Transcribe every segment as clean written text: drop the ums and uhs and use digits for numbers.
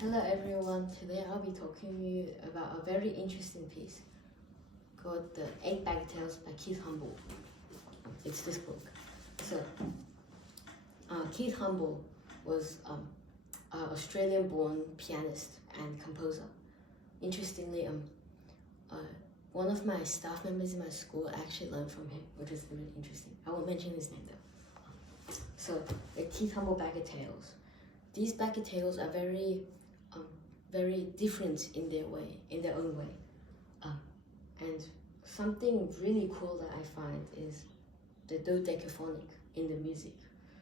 Hello everyone, today I'll be talking to you about a very interesting piece called The 8 Bagatelles by Keith Humble. It's this book. So, Keith Humble was an Australian-born pianist and composer. Interestingly, one of my staff members in my school actually learned from him, which is really interesting. I won't mention his name though. So, the Keith Humble Bagatelles. These bagatelles are very different in their own way. And something really cool that I find is the dodecaphonic in the music.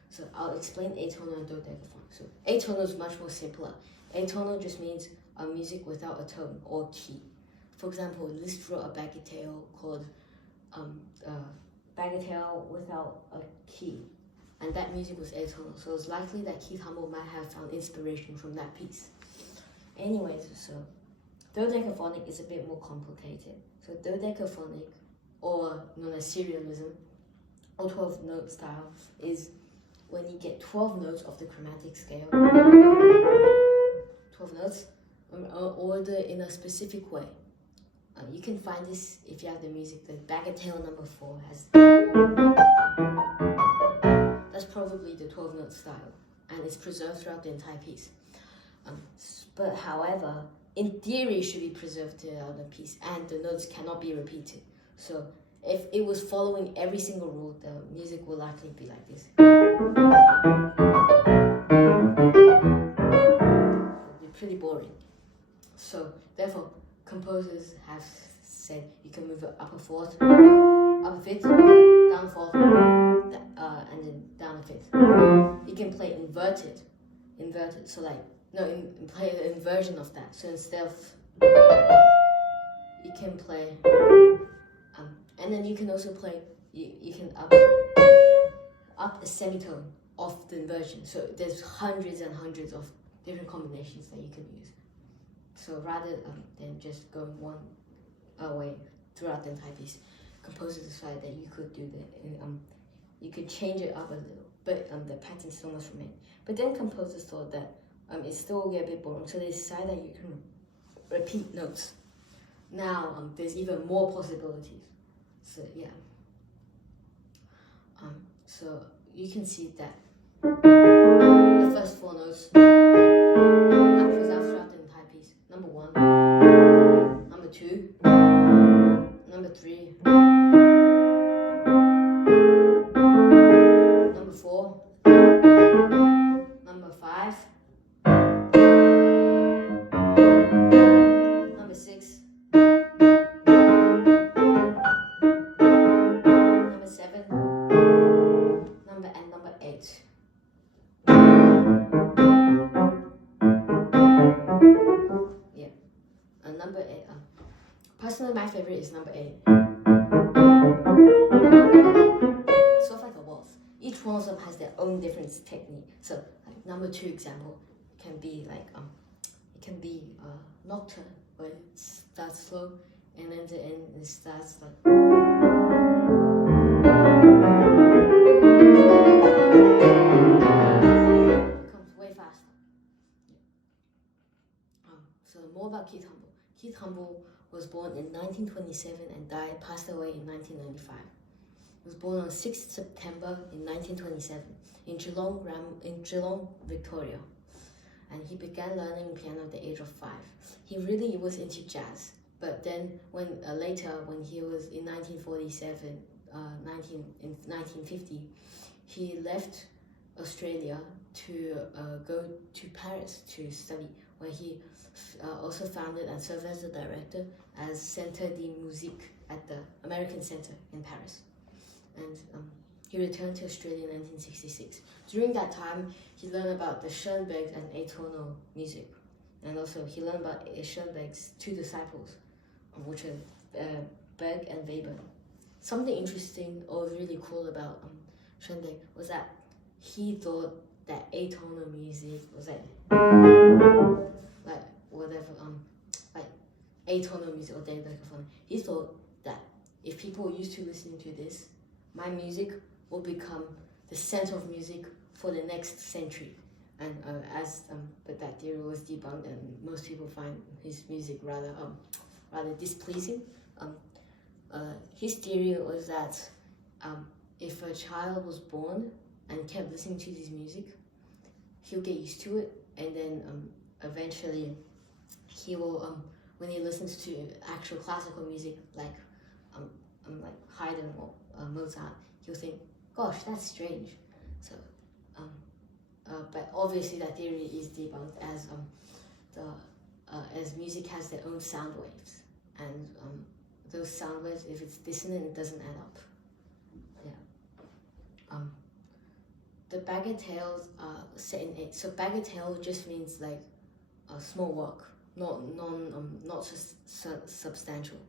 So I'll explain atonal and dodecaphonic. So atonal is much more simpler. Atonal just means a music without a tone or key. For example, Liszt wrote a bagatelle called Bagatelle without a key. And that music was atonal, so it's likely that Keith Humble might have found inspiration from that piece. Anyways, so dodecaphonic is a bit more complicated. So dodecaphonic, or known as serialism, or 12-note style, is when you get 12 notes of the chromatic scale, 12 notes, ordered in a specific way. You can find this if you have the music. The bagatelle number 4 has... That's probably the 12-note style, and it's preserved throughout the entire piece. But however, in theory, it should be preserved throughout the piece, and the notes cannot be repeated. So if it was following every single rule, the music will likely be like this. It would be pretty boring. So therefore, composers have said you can move it up a fourth, up a fifth, down a fourth, and then down a fifth. You can play inverted, so like, play the inversion of that. So instead of, you can play, and then you can also play, you can up a semitone of the inversion. So there's hundreds and hundreds of different combinations that you can use. So rather than just going one way throughout the entire piece, composers decided that you could do that, you could change it up a little, but the pattern still must remain. But then composers thought that it still will get a bit boring, so they decided that you can repeat notes. Now there's even more possibilities. So yeah. So you can see that the first 4 notes are preserved throughout the entire piece. Number 1, number 2, number 3, number 4, number 5, number 6, number 7, number 8. Yeah, number 8. Personally, my favorite is number 8. It's sort of like a waltz. Each one of them has their own different technique. So, like number 2 example can be like it can be nocturne, where it starts slow, and then the end it starts like. It comes way faster. So more about Keith Humble. Keith Humble was born in 1927 and passed away in 1995. He was born on 6th September in 1927 in Geelong, Victoria. And he began learning piano at the age of 5. He really was into jazz, but then later when he was in 1947, 1950, he left Australia to go to Paris to study, where he also founded and served as the director as Centre de Musique at the American Center in Paris. And he returned to Australia in 1966. During that time, he learned about the Schoenberg and atonal music. And also, he learned about Schoenberg's 2 disciples, which are Berg and Weber. Something interesting or really cool about Schoenberg was that he thought that atonal music was like whatever, like atonal music or dodecaphonic. He thought that if people were used to listening to this, my music will become the center of music for the next century. and but that theory was debunked, and most people find his music rather displeasing. His theory was that if a child was born and kept listening to his music, he'll get used to it, and then eventually he will when he listens to actual classical music like Haydn or Mozart, he'll think, "Gosh, that's strange." So, but obviously that theory is debunked as music has their own sound waves, and those sound waves, if it's dissonant, it doesn't add up. Yeah. The Bagatelles are set in 8. So bagatelle just means like a small work, not just substantial.